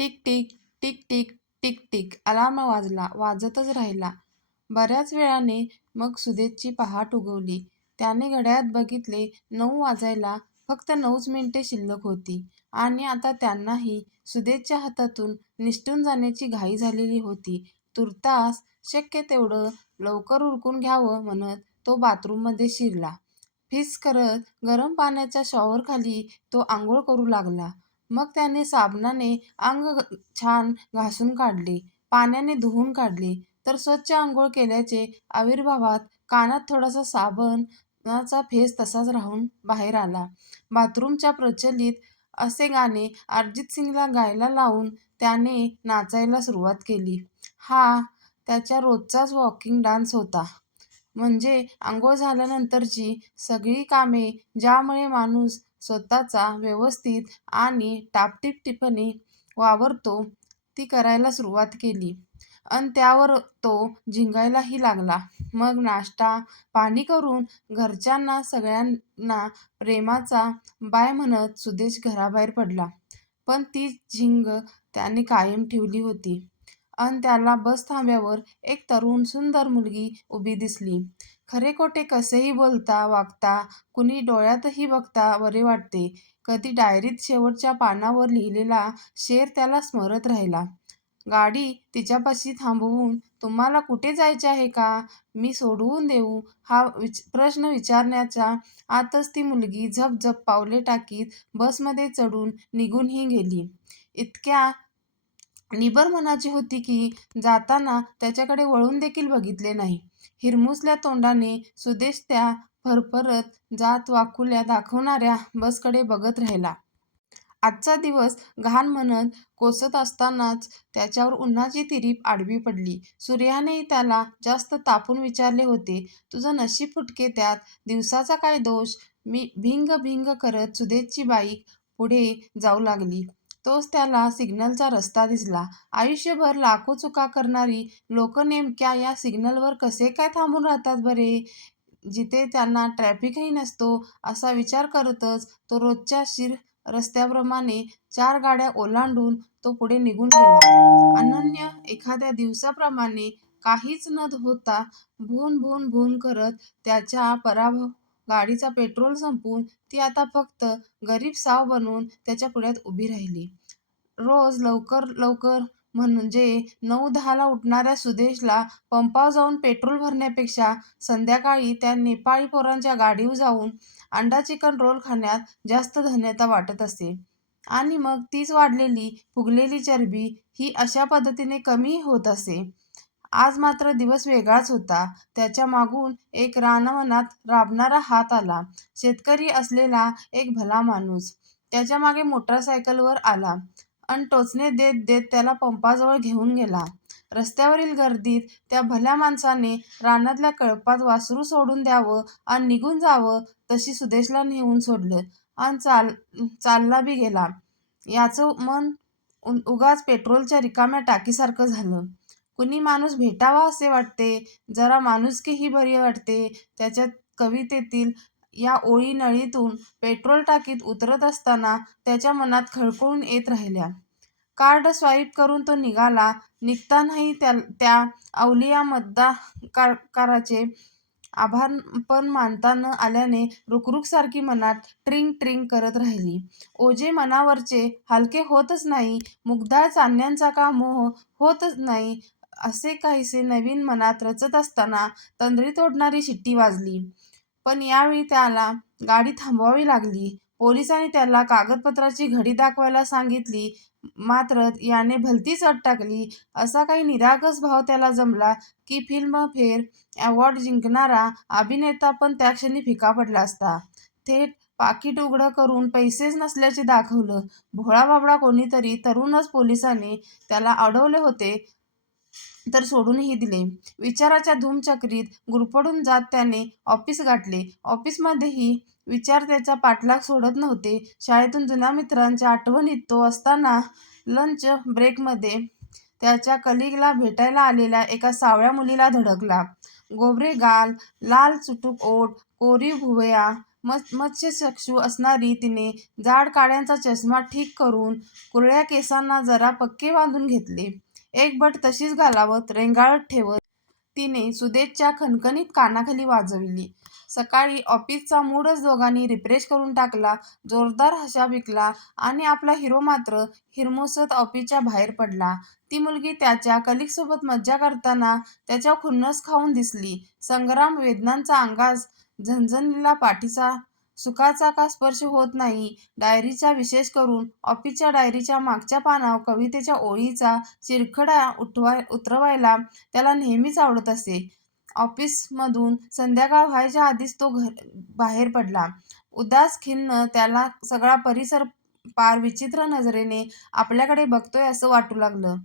Tick tick tick tick tick tick alarm वाजला, वाजतच राहिला. बऱ्याच वेळाने मग सुदेशची पहाट उगवली. त्याने घड्याळात बघितले, 9 वाजायला फक्त 9च मिनिटे शिल्लक होती आणि आता त्यांनाही सुदेशच्या हातातून निसटून जाण्याची घाई झालेली होती. तूर्तास शक्य तेवढं लवकर उरकून घ्यावं म्हणत तो बाथरूममध्ये शिरला. फिस करत गरम पाण्याच्या शॉवरखाली तो आंघोळ करू लागला. मग त्याने साबणाने छान घासून काढले, पाण्याने धुवून काढले, तर स्वच्छ आंघोळ केल्याचे आविर्भावात कानात थोडासा साबणाचा फेस तसाच राहून बाहेर आला. बाथरूमच्या प्रचलित असे गाणे अरिजित सिंगला गायला लावून त्याने नाचायला सुरुवात केली. हा त्याच्या रोजचाच वॉकिंग डान्स होता. म्हणजे अंघोळ झाल्यानंतरची सगळी कामे ज्यामुळे माणूस स्वतःचा व्यवस्थित आणि टापटीपपणे वावरतो ती करायला सुरुवात केली अन त्यावर तो झिंगायलाही लागला. मग नाश्ता पाणी करून घरच्यांना सगळ्यांना प्रेमाचा बाय म्हणत सुदेश घराबाहेर पडला. पण ती झिंग त्याने कायम ठेवली होती अन त्याला बस थांब्यावर एक तरुण सुंदर मुलगी उभी दिसली. खरे-खोटे कसेही बोलता वागता, कुणी डोळ्यातही बघता बरे वाटते. कधी डायरीत शेवटच्या पानावर लिहिलेला शेर त्याला स्मरत राहिला. गाडी तिच्यापाशी थांबवून, "तुम्हाला कुठे जायचे आहे का? मी सोडवून देऊ?" हा प्रश्न विचारण्याच्या आतच ती मुलगी झप-झप पावले टाकीत बसमध्ये चढून निघूनही गेली. इतक्या निबर मनाची होती की जाताना त्याच्याकडे वळून देखील बघितले नाही. हिरमुसल्या तोंडाने सुदेश त्या फरफरत जात वाकुल्या दाखवणाऱ्या बसकडे बघत राहिला. आजचा दिवस घाण म्हणत कोसत असतानाच त्याच्यावर उन्हाची तिरीप आडवी पडली. सूर्यानेही त्याला जास्त तापून विचारले होते, "तुझं नशीब फुटके त्यात, दिवसाचा काय दोष?" भिंग भिंग करत सुदेशची बाईक पुढे जाऊ लागली. तोच त्याला सिग्नलचा रस्ता दिसला. आयुष्यभर लाखो चुका करणारी लोकं नेमक्या या सिग्नलवर कसे काय थांबून राहतात बरे, जिथे त्यांना ट्रॅफिकही नसतो, असा विचार करतच तो रोजच्या रस्त्याप्रमाणे 4 गाड्या ओलांडून तो पुढे निघून गेला. अनन्य एखाद्या दिवसाप्रमाणे काहीच न होता भून भून भून करत त्याच्या पराभव गाडीचा पेट्रोल संपवून ती आता फक्त गरीब साव बनून त्याच्या पुढ्यात उभी राहिली. रोज लवकर लवकर म्हणजे 9-10ला उठणाऱ्या सुदेशला पंपावर जाऊन पेट्रोल भरण्यापेक्षा संध्याकाळी त्या नेपाळी पोरांच्या गाडीवर जाऊन अंडा चिकन रोल खाण्यात जास्त धन्यता वाटत असे. आणि मग तीच वाढलेली फुगलेली चरबी ही अशा पद्धतीने कमी होत असे. आज मात्र दिवस वेगळाच होता. त्याच्या मागून एक रानवनात राबणारा हात आला. शेतकरी असलेला एक भला माणूस त्याच्या मागे मोटरसायकलवर आला अन टोचणे देत देत त्याला पंपाजवळ घेऊन गेला. रस्त्यावरील गर्दीत त्या भल्या माणसाने रानातल्या कळपात वासरू सोडून द्यावं अन निघून जावं तशी सुदेशला नेऊन सोडलं अन चालला बी गेला. याचं मन उगाच पेट्रोलच्या रिकाम्या टाकीसारखं झालं. कुणी माणूस भेटावा असे वाटते, जरा माणुसकीही बरी वाटते. त्याच्या कवितेतील या ओळी नळीतून पेट्रोल टाकीत उतरत असताना त्याच्या मनात खळखळून येत राहिल्या. कार्ड स्वाईप करून तो निघाला. निघतानाही त्या अवलिया मतदारकाराचे आभार पण मानता न आल्याने रुकरुकसारखी मनात ट्रिंग ट्रिंग करत राहिली. ओझे मनावरचे हलके होतच नाही. मुग्धाळ चांदण्यांचा का मोह होतच नाही. असे काहीसे नवीन मनात रचत असताना तंद्री तोडणारी शिट्टी वाजली. पण यावेळी त्याला गाडी थांबवावी लागली. पोलिसांनी त्याला कागदपत्राची घडी दाखवायला सांगितली. मात्र याने भलतीच अट टाकली. असा काही निरागस भाव त्याला जमला की फिल्मफेअर अवॉर्ड जिंकणारा अभिनेता पण त्या क्षणी फिका पडला असता. थेट पाकीट उघडं करून पैसेच नसल्याचे दाखवलं. भोळा-बाबडा कोणीतरी तरुणच पोलिसांनी त्याला अडवले होते तर सोडूनही दिले. विचाराच्या धूमचक्रीत गुरफटून जात त्याने ऑफिस गाठले. ऑफिसमध्येही विचार त्याचा पाठलाग सोडत नव्हते. शाळेतून जुन्या मित्रांच्या आठवणीत तो असताना लंच ब्रेकमध्ये त्याच्या कलिगला भेटायला आलेल्या एका सावळ्या मुलीला धडकला. गोबरे गाल, लाल चुटूक ओठ, कोरीव भुवया मत्स्यचक्षू असणारी तिने जाड काड्यांचा चष्मा ठीक करून कुरळ्या केसांना जरा पक्के बांधून घेतले. एक बट तशीच गालावत रेंगाळत ठेवत तिने सुदेशच्या खणखणीत कानाखाली वाजविली. सकाळी ऑफिसचा मूडच दोघांनी रिफ्रेश करून टाकला. जोरदार हशा पिकला आणि आपला हिरो मात्र हिरमोसत ऑफिसच्या बाहेर पडला. ती मुलगी त्याच्या कलिगसोबत मज्जा करताना त्याच्या खुन्नस खाऊन दिसली. संग्राम वेदनांचा अंगास झणझणलेला पाठीचा सुखाचा का स्पर्श होत नाही. डायरीचा विशेष करून ऑफिसच्या डायरीच्या मागच्या पानावर कवितेच्या ओळीचा चिरखडा उतरवायला त्याला नेहमीच आवडत असे. ऑफिसमधून संध्याकाळ व्हायच्या आधीच तो बाहेर पडला. उदास खिन्न त्याला सगळा परिसर पार विचित्र नजरेने आपल्याकडे बघतोय असं वाटू लागलं.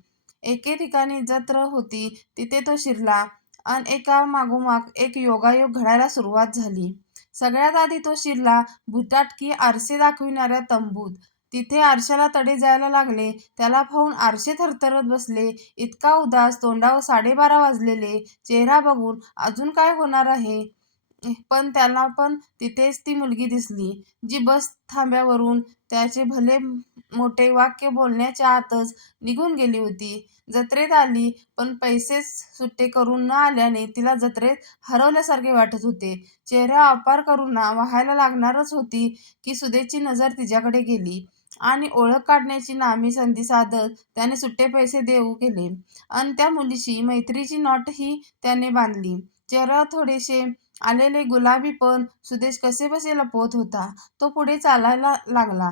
एके ठिकाणी जत्र होती तिथे तो शिरला अन एका मागोमाग एक योगायोग घडायला सुरुवात झाली. सगळ्यात आधी तो शिरला भुताटकी आरसे दाखविणाऱ्या तंबूत. तिथे आरशाला तडे जायला लागले. त्याला पाहून आरसे थरथरत बसले. इतका उदास, तोंडावर 12:30 वाजलेले चेहरा बघून अजून काय होणार आहे. पण त्याला पण तिथेच ती मुलगी दिसली, जी बस थांब्यावरून त्याचे भले मोठे वाक्य बोलण्याच्या आतच निघून गेली होती. जत्रेत आली, पण पैसेच सुट्टे करून न आल्याने तिला जत्रेत हरवल्यासारखे वाटत होते. चेहऱ्यावर अपार करुणा वाहायला लागणारच होती की सुदेशची नजर तिच्याकडे गेली आणि ओळख काढण्याची नामी संधी साधत त्याने सुट्टे पैसे देऊ केले अन त्या मुलीशी मैत्रीची नोटही त्याने बांधली. चेहऱ्यावर थोडेसे आलेले गुलाबीपण सुदेश कसेबसे लपवत होता. तो पुढे चालायला लागला.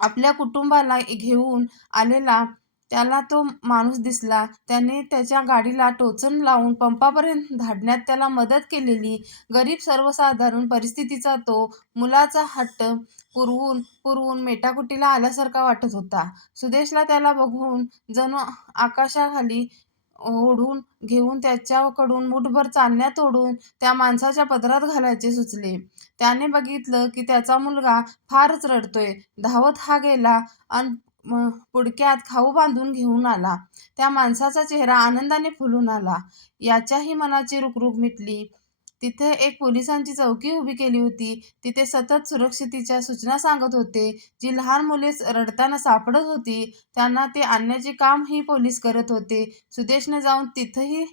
आपल्या कुटुंबाला घेऊन आलेला त्याला तो माणूस दिसला. त्याने त्याच्या गाडीला टोचन लावून पंपापर्यंत धाडण्यात त्याला मदत केलेली. गरीब सर्वसाधारण परिस्थितीचा तो मुलाचा हट्ट पुरवून पुरवून मेटाकुटीला आल्यासारखा वाटत होता. सुदेशला त्याला बघून जणू आकाशाखाली ओढून घेऊन त्याच्याकडून मुठभर चांदण्या तोडून त्या माणसाच्या पदरात घालायचे सुचले. त्याने बघितलं की त्याचा मुलगा फारच रडतोय. धावत हा गेला अन पुडक्यात खाऊ बांधून घेऊन आला. त्या माणसाचा चेहरा आनंदाने फुलून आला. याच्याही मनाची रुकरुक मिटली. तिथे एक पोलिसांची चौकी उभी केली होती. तिथे सतत सुरक्षितेच्या सूचना सांगत होते. जी लहान मुले रडताना सापडत होती त्यांना ते आणण्याचे काम ही पोलीस करत होते. सुदेशने जाऊन तिथंही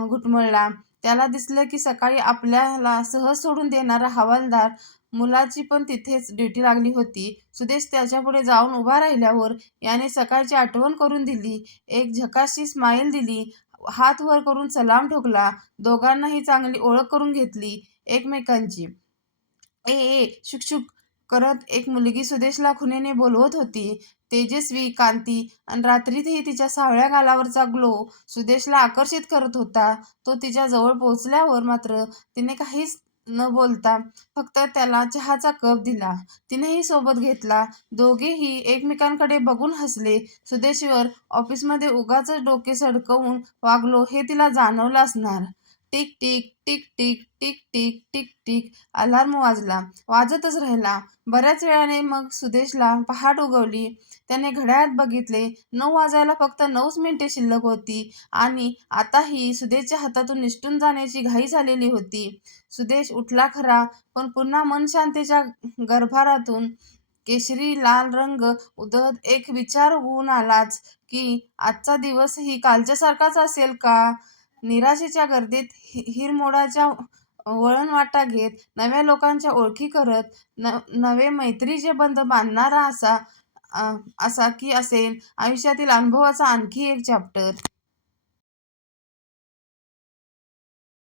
घुटमळला. त्याला दिसलं की सकाळी आपल्याला सहज सोडून देणारा हवालदार मुलाची पण तिथेच ड्युटी लागली होती. सुदेश त्याच्यापुढे जाऊन उभा राहिल्यावर याने सकाळची आठवण करून दिली. एक झकाशी स्माईल दिली. हात वर करून सलाम ठोकला. दोघांनाही चांगली ओळख करून घेतली एकमेकांची. ए ए शुक शुक करत एक मुलगी सुदेशला खुणेने बोलवत होती. तेजस्वी, कांती अन रात्रीतही तिच्या सावळ्या गालावरचा ग्लो सुदेशला आकर्षित करत होता. तो तिच्या जवळ पोहोचल्यावर मात्र तिने काहीच न बोलता फक्त त्याला चहाचा कप दिला. तिनेही सोबत घेतला. दोघेही एकमेकांकडे बघून हसले. सुदेशवर ऑफिसमध्ये उगाचच डोके सडकवून वागलो हे तिला जाणवलं असणार. Tick tick tick tick tick tick tick tick alarm वाजला. वाजतच राहिला. बऱ्याच वेळाने मग सुदेशला पहाट उगवली. त्याने घड्याळात बघितले. 9 वाजायला फक्त 9च मिनिटे शिल्लक होती आणि आताही सुदेशच्या हातातून निसटून जाण्याची घाई झालेली होती. सुदेश उठला खरा, पण पुन्हा मनशांतीच्या गर्भारातून केशरी लाल रंग उधळत एक विचार उगवून आलाच की आजचा दिवसही कालच्यासारखाच असेल का. निराशेच्या गर्दीत हिरमोडाच्या वळणवाटा घेत नव्या लोकांच्या ओळखी करत नवे मैत्रीचे बंध बांधणारा असा की असेल आयुष्यातील अनुभवाचा आणखी एक चॅप्टर.